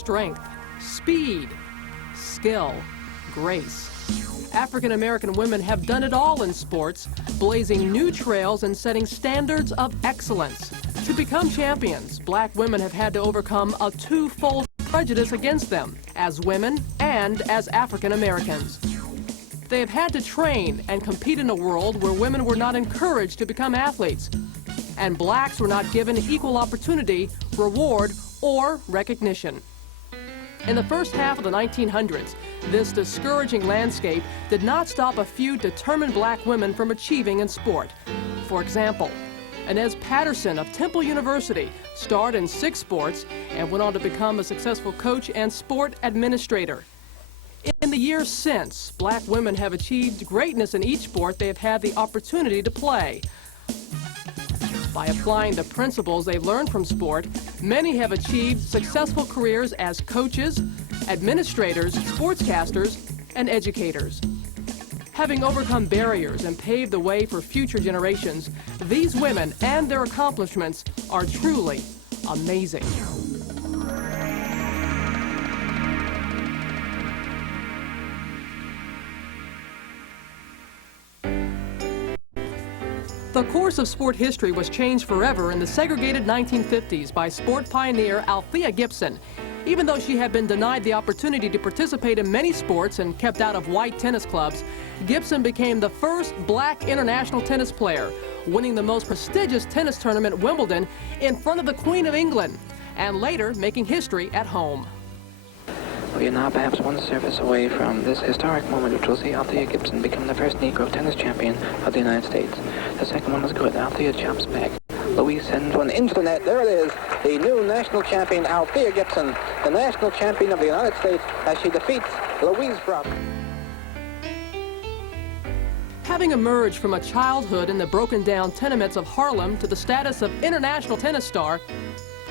strength, speed, skill, grace. African American women have done it all in sports, blazing new trails and setting standards of excellence. To become champions, black women have had to overcome a twofold prejudice against them, as women and as African Americans. They have had to train and compete in a world where women were not encouraged to become athletes, and blacks were not given equal opportunity, reward, or recognition. In the first half of the 1900s, this discouraging landscape did not stop a few determined black women from achieving in sport. For example, Inez Patterson of Temple University starred in 6 sports and went on to become a successful coach and sport administrator. In the years since, black women have achieved greatness in each sport they have had the opportunity to play. By applying the principles they learned from sport, many have achieved successful careers as coaches, administrators, sportscasters, and educators. Having overcome barriers and paved the way for future generations, these women and their accomplishments are truly amazing. The course of sport history was changed forever in the segregated 1950s by sport pioneer Althea Gibson. Even though she had been denied the opportunity to participate in many sports and kept out of white tennis clubs, Gibson became the first black international tennis player, winning the most prestigious tennis tournament, Wimbledon, in front of the Queen of England, and later making history at home. We are now perhaps one service away from this historic moment which will see Althea Gibson become the first Negro tennis champion of the United States. The second one is good. Althea jumps back. Louise sends one into the net. There it is. The new national champion, Althea Gibson, the national champion of the United States, as she defeats Louise Brock. Having emerged from a childhood in the broken-down tenements of Harlem to the status of international tennis star,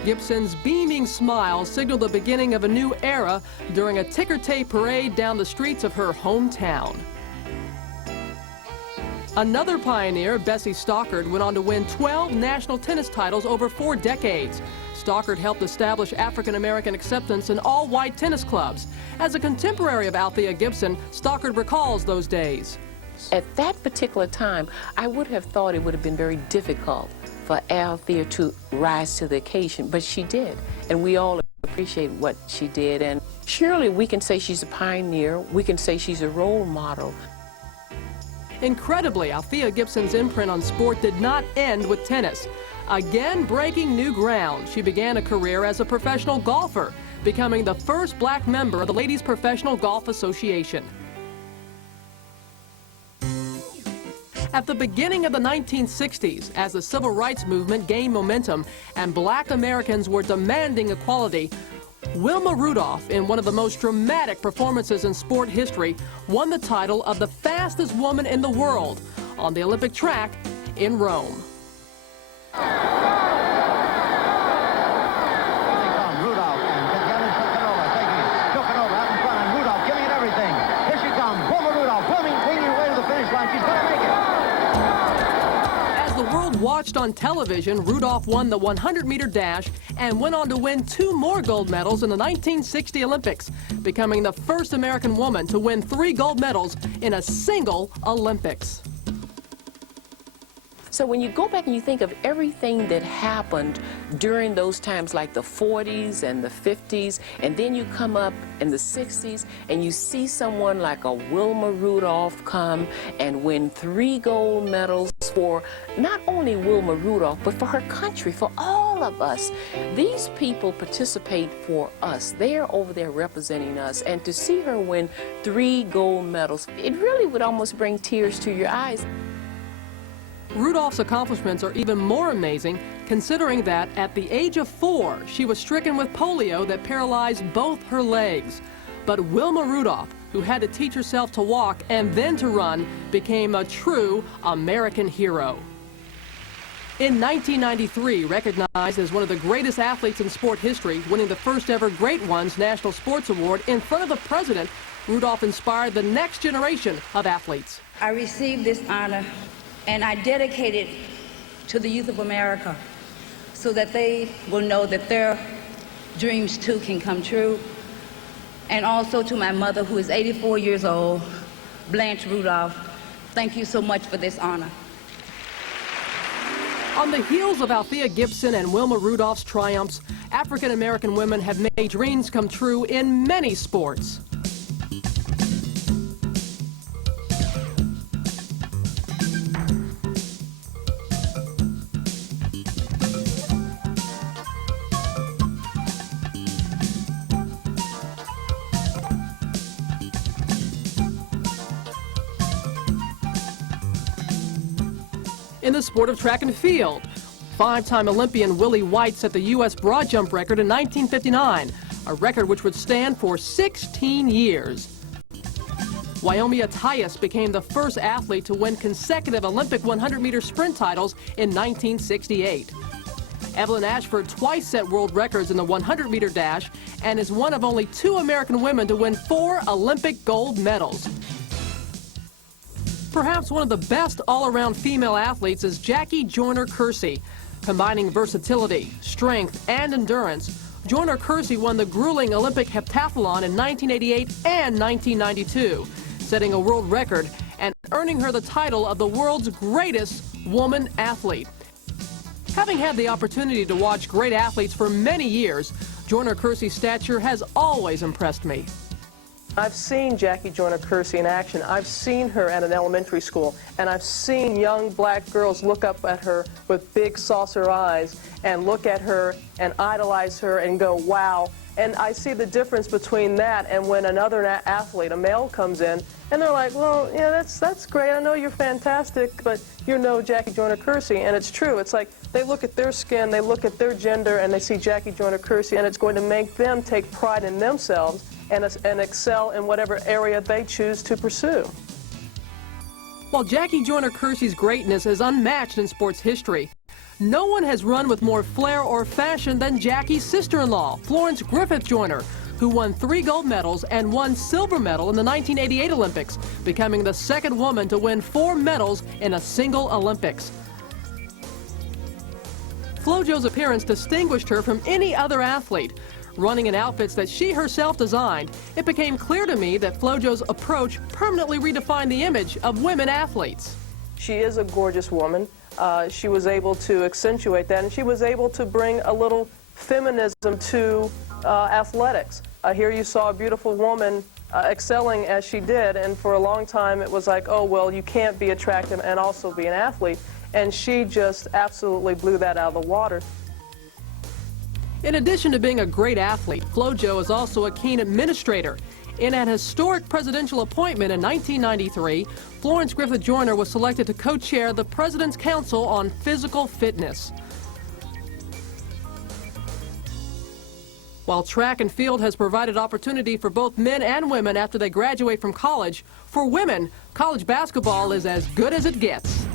Gibson's beaming smile signaled the beginning of a new era during a ticker-tape parade down the streets of her hometown. Another pioneer, Bessie Stockard, went on to win 12 national tennis titles over 4 decades. Stockard helped establish African-American acceptance in all-white tennis clubs. As a contemporary of Althea Gibson, Stockard recalls those days. At that particular time, I would have thought it would have been very difficult for Althea to rise to the occasion, but she did, and we all appreciate what she did. And surely we can say she's a pioneer, we can say she's a role model. Incredibly, Althea Gibson's imprint on sport did not end with tennis. Again, breaking new ground, she began a career as a professional golfer, becoming the first black member of the Ladies Professional Golf Association. At the beginning of the 1960s, as the civil rights movement gained momentum and black Americans were demanding equality, Wilma Rudolph, in one of the most dramatic performances in sport history, won the title of the fastest woman in the world on the Olympic track in Rome. Watched on television, Rudolph won the 100-meter dash and went on to win 2 more gold medals in the 1960 Olympics, becoming the first American woman to win 3 gold medals in a single Olympics. So when you go back and you think of everything that happened during those times, like the 40s and the 50s, and then you come up in the 60s and you see someone like a Wilma Rudolph come and win 3 gold medals for not only Wilma Rudolph, but for her country, for all of us. These people participate for us. They're over there representing us, and to see her win 3 gold medals, it really would almost bring tears to your eyes. Rudolph's accomplishments are even more amazing, considering that at the age of 4, she was stricken with polio that paralyzed both her legs. But Wilma Rudolph, who had to teach herself to walk and then to run, became a true American hero. In 1993, recognized as one of the greatest athletes in sport history, winning the first ever Great Ones National Sports Award in front of the president, Rudolph inspired the next generation of athletes. I received this honor and I dedicate it to the youth of America so that they will know that their dreams too can come true. And also to my mother, who is 84 years old, Blanche Rudolph. Thank you so much for this honor. On the heels of Althea Gibson and Wilma Rudolph's triumphs, African-American women have made dreams come true in many sports. In the sport of track and field, five-time Olympian Willie White set the U.S. broad jump record in 1959, a record which would stand for 16 years. Wyomia Tyus became the first athlete to win consecutive Olympic 100-meter sprint titles in 1968. Evelyn Ashford twice set world records in the 100-meter dash and is one of only 2 American women to win 4 Olympic gold medals. Perhaps one of the best all-around female athletes is Jackie Joyner-Kersee. Combining versatility, strength, and endurance, Joyner-Kersee won the grueling Olympic heptathlon in 1988 and 1992, setting a world record and earning her the title of the world's greatest woman athlete. Having had the opportunity to watch great athletes for many years, Joyner-Kersee's stature has always impressed me. I've seen Jackie Joyner-Kersee in action. I've seen her at an elementary school, and I've seen young black girls look up at her with big saucer eyes and look at her and idolize her and go, wow. And I see the difference between that and when another athlete, a male, comes in, and they're like, well, yeah, that's great. I know you're fantastic, but you're no Jackie Joyner-Kersee. And it's true. It's like they look at their skin, they look at their gender, and they see Jackie Joyner-Kersee, and it's going to make them take pride in themselves and excel in whatever area they choose to pursue. While Jackie Joyner-Kersee's greatness is unmatched in sports history, no one has run with more flair or fashion than Jackie's sister-in-law, Florence Griffith Joyner, who won 3 gold medals and 1 silver medal in the 1988 Olympics, becoming the second woman to win 4 medals in a single Olympics. Flo-Jo's appearance distinguished her from any other athlete. Running in outfits that she herself designed, it became clear to me that Flo-Jo's approach permanently redefined the image of women athletes. She is a gorgeous woman. She was able to accentuate that, and she was able to bring a little feminism to athletics. Here you saw a beautiful woman excelling as she did, and for a long time it was like, oh, well, you can't be attractive and also be an athlete. And she just absolutely blew that out of the water. In addition to being a great athlete, Flo-Jo is also a keen administrator. In an historic presidential appointment in 1993, Florence Griffith Joyner was selected to co-chair the President's Council on Physical Fitness. While track and field has provided opportunity for both men and women after they graduate from college, for women, college basketball is as good as it gets.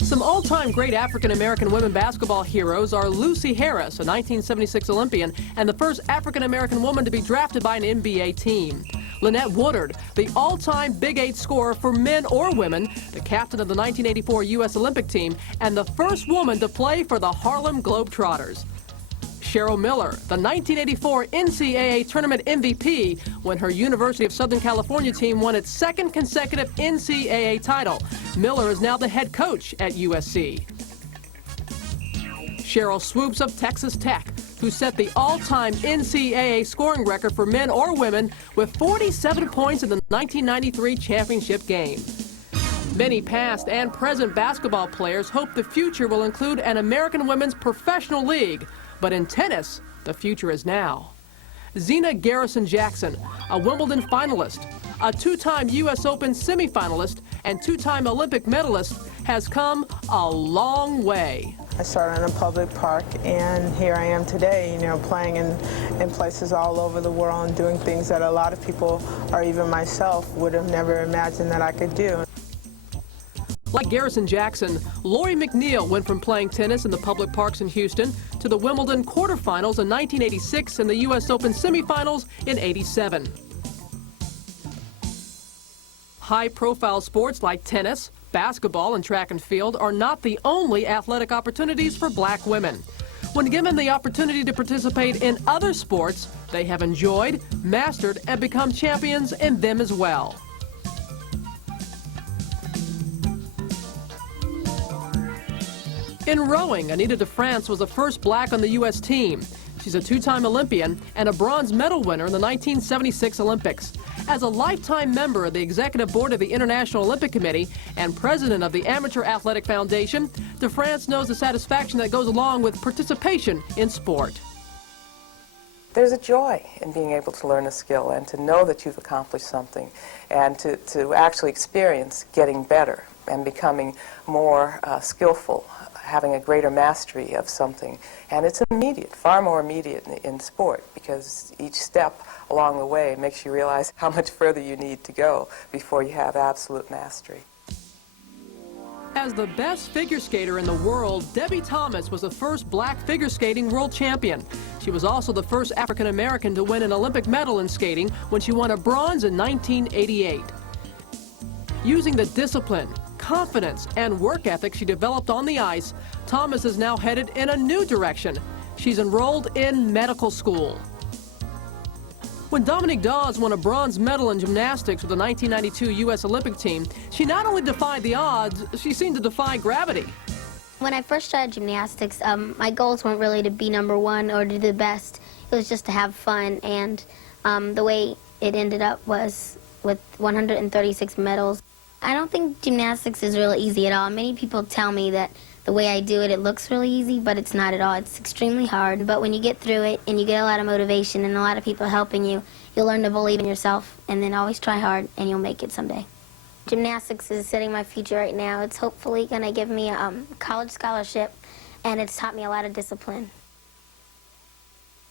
Some all-time great African-American women basketball heroes are Lucy Harris, a 1976 Olympian, and the first African-American woman to be drafted by an NBA team. Lynette Woodard, the all-time Big 8 scorer for men or women, the captain of the 1984 U.S. Olympic team, and the first woman to play for the Harlem Globetrotters. Cheryl Miller, the 1984 NCAA Tournament MVP, when her University of Southern California team won its 2nd consecutive NCAA title. Miller is now the head coach at USC. Cheryl Swoops of Texas Tech, who set the all-time NCAA scoring record for men or women with 47 points in the 1993 championship game. Many past and present basketball players hope the future will include an American women's professional league. But in tennis, the future is now. Zena Garrison Jackson, a Wimbledon finalist, a 2-time U.S. Open semifinalist, and 2-time Olympic medalist, has come a long way. I started in a public park, and here I am today, you know, playing in places all over the world and doing things that a lot of people, or even myself, would have never imagined that I could do. Like Garrison Jackson, Lori McNeil went from playing tennis in the public parks in Houston to the Wimbledon quarterfinals in 1986 and the U.S. Open semifinals in '87. High-profile sports like tennis, basketball, and track and field are not the only athletic opportunities for black women. When given the opportunity to participate in other sports, they have enjoyed, mastered, and become champions in them as well. In rowing, Anita DeFrance was the first black on the U.S. team. She's a two-time Olympian and a bronze medal winner in the 1976 Olympics. As a lifetime member of the executive board of the International Olympic Committee and president of the Amateur Athletic Foundation, DeFrance knows the satisfaction that goes along with participation in sport. There's a joy in being able to learn a skill and to know that you've accomplished something and to actually experience getting better and becoming more skillful, having a greater mastery of something. And it's immediate, far more immediate in sport, because each step along the way makes you realize how much further you need to go before you have absolute mastery. As the best figure skater in the world, Debbie Thomas was the first black figure skating world champion. She was also the first African American to win an Olympic medal in skating when she won a bronze in 1988. Using the discipline, confidence, and work ethic she developed on the ice, Thomas is now headed in a new direction. She's enrolled in medical school. When Dominique Dawes won a bronze medal in gymnastics with the 1992 U.S. Olympic team, she not only defied the odds, she seemed to defy gravity. When I first started gymnastics, my goals weren't really to be #1 or to do the best. It was just to have fun, and the way it ended up was with 136 medals. I don't think gymnastics is really easy at all. Many people tell me that the way I do it, it looks really easy, but it's not at all. It's extremely hard, but when you get through it and you get a lot of motivation and a lot of people helping you, you'll learn to believe in yourself and then always try hard and you'll make it someday. Gymnastics is setting my future right now. It's hopefully going to give me a college scholarship, and it's taught me a lot of discipline.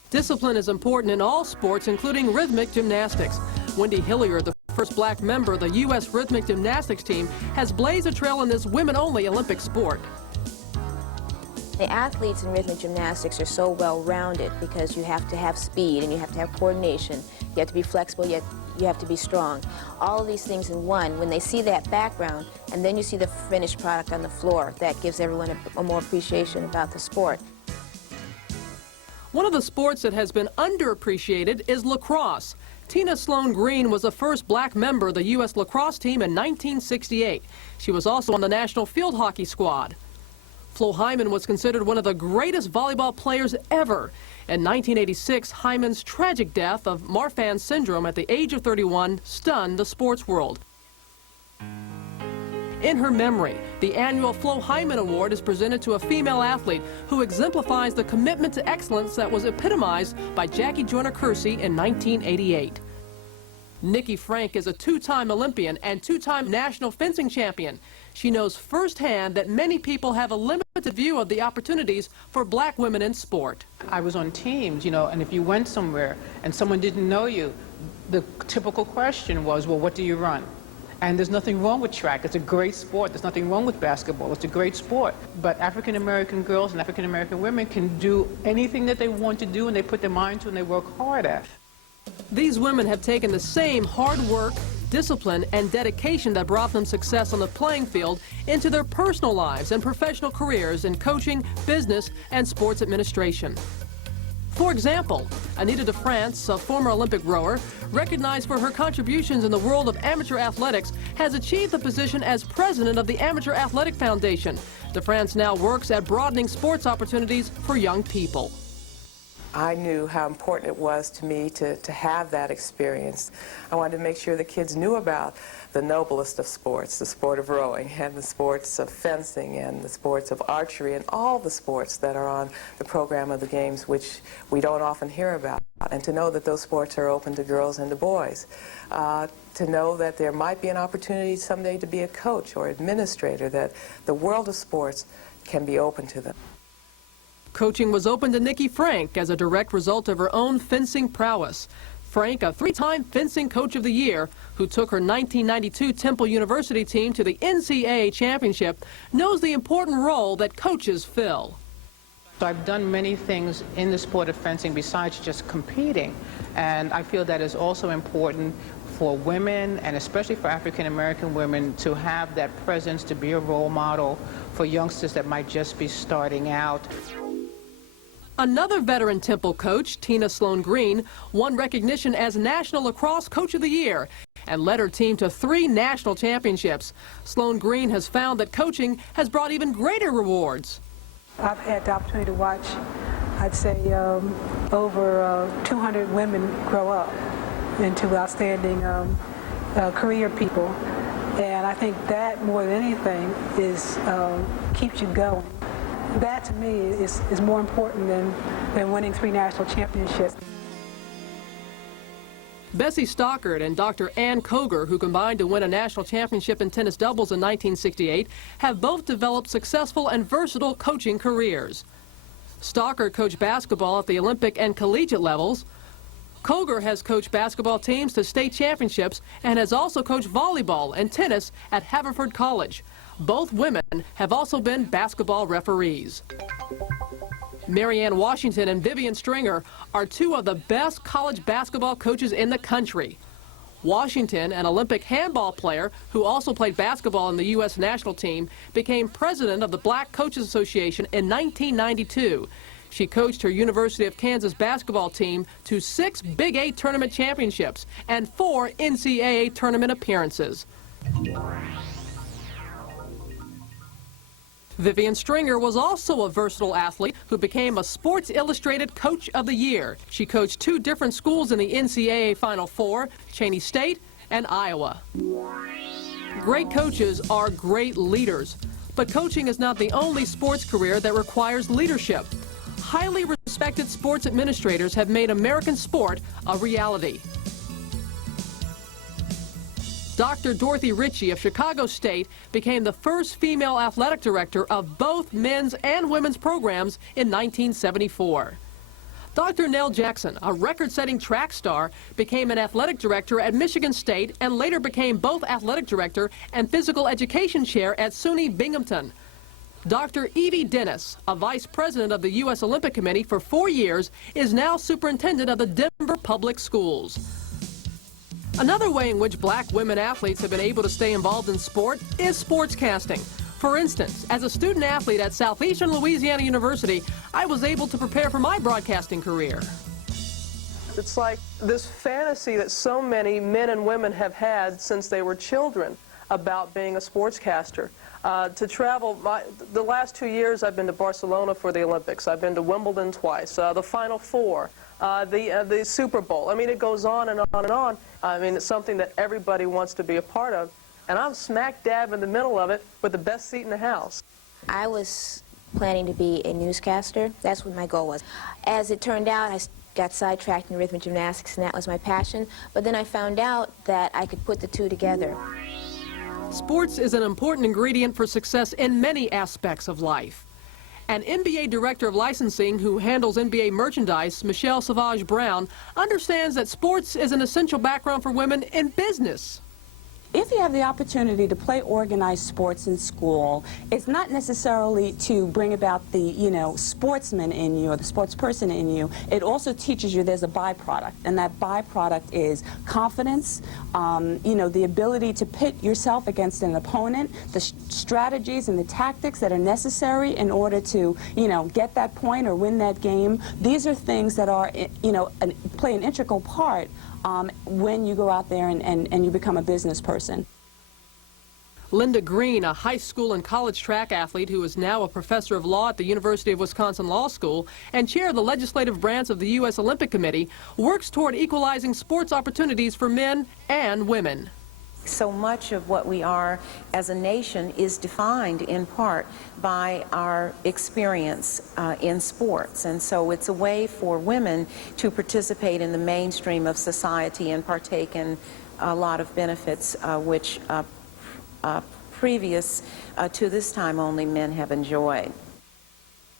Discipline is important in all sports, including rhythmic gymnastics. Wendy Hilliard, the first black member of the U.S. rhythmic gymnastics team, has blazed a trail in this women-only Olympic sport. The athletes in rhythmic gymnastics are so well-rounded because you have to have speed and you have to have coordination. You have to be flexible, yet you have to be strong. All of these things in one, when they see that background and then you see the finished product on the floor, that gives everyone a more appreciation about the sport. One of the sports that has been underappreciated is lacrosse. Tina Sloan Green was the first black member of the U.S. lacrosse team in 1968. She was also on the national field hockey squad. Flo Hyman was considered one of the greatest volleyball players ever. In 1986, Hyman's tragic death of Marfan syndrome at the age of 31 stunned the sports world. In her memory, the annual Flo Hyman Award is presented to a female athlete who exemplifies the commitment to excellence that was epitomized by Jackie Joyner-Kersee in 1988. Nikki Frank is a two-time Olympian and two-time national fencing champion. She knows firsthand that many people have a limited view of the opportunities for black women in sport. I was on teams, you know, and if you went somewhere and someone didn't know you, the typical question was, well, what do you run? And there's nothing wrong with track. It's a great sport. There's nothing wrong with basketball. It's a great sport. But African-American girls and African-American women can do anything that they want to do and they put their mind to and they work hard at. These women have taken the same hard work, discipline, and dedication that brought them success on the playing field into their personal lives and professional careers in coaching, business, and sports administration. For example, Anita DeFrance, a former Olympic rower, recognized for her contributions in the world of amateur athletics, has achieved the position as president of the Amateur Athletic Foundation. DeFrance now works at broadening sports opportunities for young people. I knew how important it was to me to have that experience. I wanted to make sure the kids knew about the noblest of sports, the sport of rowing, and the sports of fencing, and the sports of archery, and all the sports that are on the program of the games, which we don't often hear about. And to know that those sports are open to girls and to boys. To know that there might be an opportunity someday to be a coach or administrator, that the world of sports can be open to them. Coaching was open to Nikki Frank as a direct result of her own fencing prowess. Frank, a three-time fencing coach of the year who took her 1992 Temple University team to the NCAA championship, knows the important role that coaches fill. So I've done many things in the sport of fencing besides just competing, and I feel that is also important for women, and especially for African American women, to have that presence, to be a role model for youngsters that might just be starting out. Another veteran Temple coach, Tina Sloan Green, won recognition as National Lacrosse Coach of the Year and led her team to 3 national championships. Sloan Green has found that coaching has brought even greater rewards. I've had the opportunity to watch, I'd say, over 200 women grow up into outstanding career people. And I think that, more than anything, is keeps you going. That, to me, is more important than winning 3 national championships. Bessie Stockard and Dr. Ann Koger, who combined to win a national championship in tennis doubles in 1968, have both developed successful and versatile coaching careers. Stockard coached basketball at the Olympic and collegiate levels. Koger has coached basketball teams to state championships and has also coached volleyball and tennis at Haverford College. Both women have also been basketball referees. Marianne Washington and Vivian Stringer are 2 of the best college basketball coaches in the country. Washington, an Olympic handball player who also played basketball in the U.S. national team, became president of the Black Coaches Association in 1992. She coached her University of Kansas basketball team to 6 Big 8 tournament championships and 4 NCAA tournament appearances. Vivian Stringer was also a versatile athlete who became a Sports Illustrated Coach of the Year. She coached 2 different schools in the NCAA Final Four, Cheney State and Iowa. Great coaches are great leaders, but coaching is not the only sports career that requires leadership. Highly respected sports administrators have made American sport a reality. Dr. Dorothy Ritchie of Chicago State became the first female athletic director of both men's and women's programs in 1974. Dr. Nell Jackson, a record-setting track star, became an athletic director at Michigan State and later became both athletic director and physical education chair at SUNY Binghamton. Dr. Evie Dennis, a vice president of the U.S. Olympic Committee for 4 years, is now superintendent of the Denver Public Schools. Another way in which black women athletes have been able to stay involved in sport is sportscasting. For instance, as a student athlete at Southeastern Louisiana University, I was able to prepare for my broadcasting career. It's like this fantasy that so many men and women have had since they were children about being a sportscaster. To travel, the last 2 years I've been to Barcelona for the Olympics. I've been to Wimbledon twice, the Final Four, the Super Bowl. I mean, it goes on and on and on. I mean, it's something that everybody wants to be a part of. And I'm smack dab in the middle of it with the best seat in the house. I was planning to be a newscaster. That's what my goal was. As it turned out, I got sidetracked in rhythmic gymnastics, and that was my passion. But then I found out that I could put the 2 together. Sports is an important ingredient for success in many aspects of life. An NBA director of licensing who handles NBA merchandise, Michelle Savage Brown, understands that sports is an essential background for women in business. If you have the opportunity to play organized sports in school, it's not necessarily to bring about the, sportsman in you or the sports person in you. It also teaches you there's a byproduct, and that byproduct is confidence, the ability to pit yourself against an opponent, the strategies and the tactics that are necessary in order to, get that point or win that game. These are things that are, play an integral part when you go out there and you become a business person. Linda Green, a high school and college track athlete who is now a professor of law at the University of Wisconsin Law School and chair of the legislative branch of the U.S. Olympic Committee, works toward equalizing sports opportunities for men and women. So much of what we are as a nation is defined in part by our experience in sports, and so it's a way for women to participate in the mainstream of society and partake in a lot of benefits which previous to this time only men have enjoyed.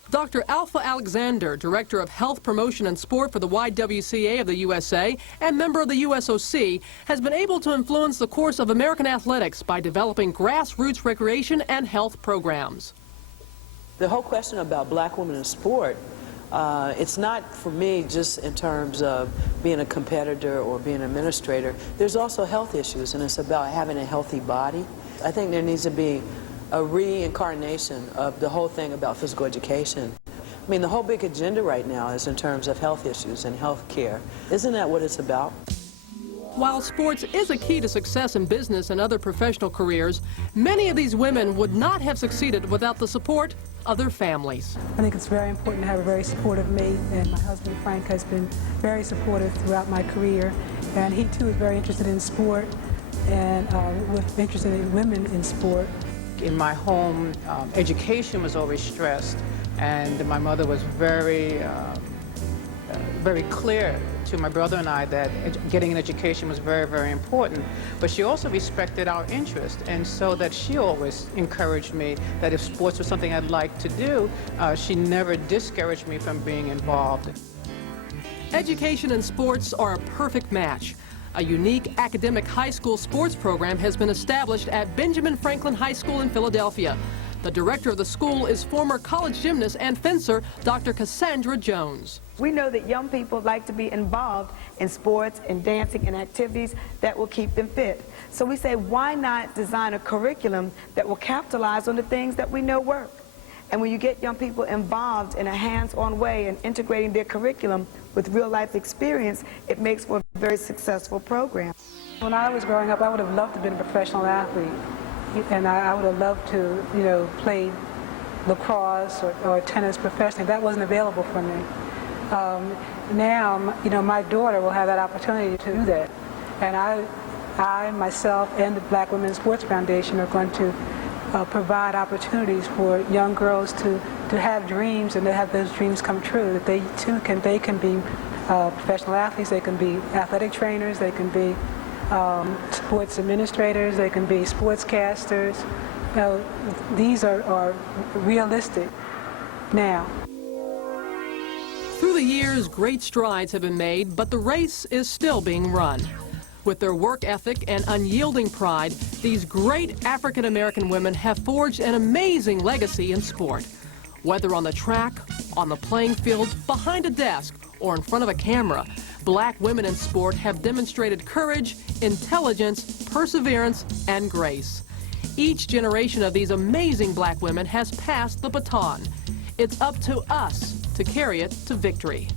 Dr. Alpha Alexander, Director of Health Promotion and Sport for the YWCA of the USA and member of the USOC, has been able to influence the course of American athletics by developing grassroots recreation and health programs. The whole question about black women in sport, it's not for me just in terms of being a competitor or being an administrator. There's also health issues, and it's about having a healthy body. I think there needs to be a reincarnation of the whole thing about physical education. I mean, the whole big agenda right now is in terms of health issues and health care. Isn't that what it's about? While sports is a key to success in business and other professional careers, many of these women would not have succeeded without the support of their families. I think it's very important to have a very supportive mate, and my husband Frank has been very supportive throughout my career, and he too is very interested in sport and was interested in women in sport. In my home, education was always stressed, and my mother was very clear to my brother and I that getting an education was very, very important. But she also respected our interest, and so that she always encouraged me that if sports was something I'd like to do, she never discouraged me from being involved. Education and sports are a perfect match. A unique academic high school sports program has been established at Benjamin Franklin High School in Philadelphia. The director of the school is former college gymnast and fencer, Dr. Cassandra Jones. We know that young people like to be involved in sports and dancing and activities that will keep them fit. So we say, why not design a curriculum that will capitalize on the things that we know work? And when you get young people involved in a hands-on way and integrating their curriculum with real-life experience, it makes for a very successful program. When I was growing up, I would have loved to have been a professional athlete. And I would have loved to, play lacrosse or tennis professionally. That wasn't available for me. Now, my daughter will have that opportunity to do that. And I myself, and the Black Women's Sports Foundation are going to provide opportunities for young girls to have dreams and to have those dreams come true. That they too can be professional athletes. They can be athletic trainers. They can be sports administrators, they can be sportscasters. These are realistic now. Through the years, great strides have been made, but the race is still being run. With their work ethic and unyielding pride, these great African-American women have forged an amazing legacy in sport. Whether on the track, on the playing field, behind a desk, or in front of a camera, Black women in sport have demonstrated courage, intelligence, perseverance, and grace. Each generation of these amazing Black women has passed the baton. It's up to us to carry it to victory.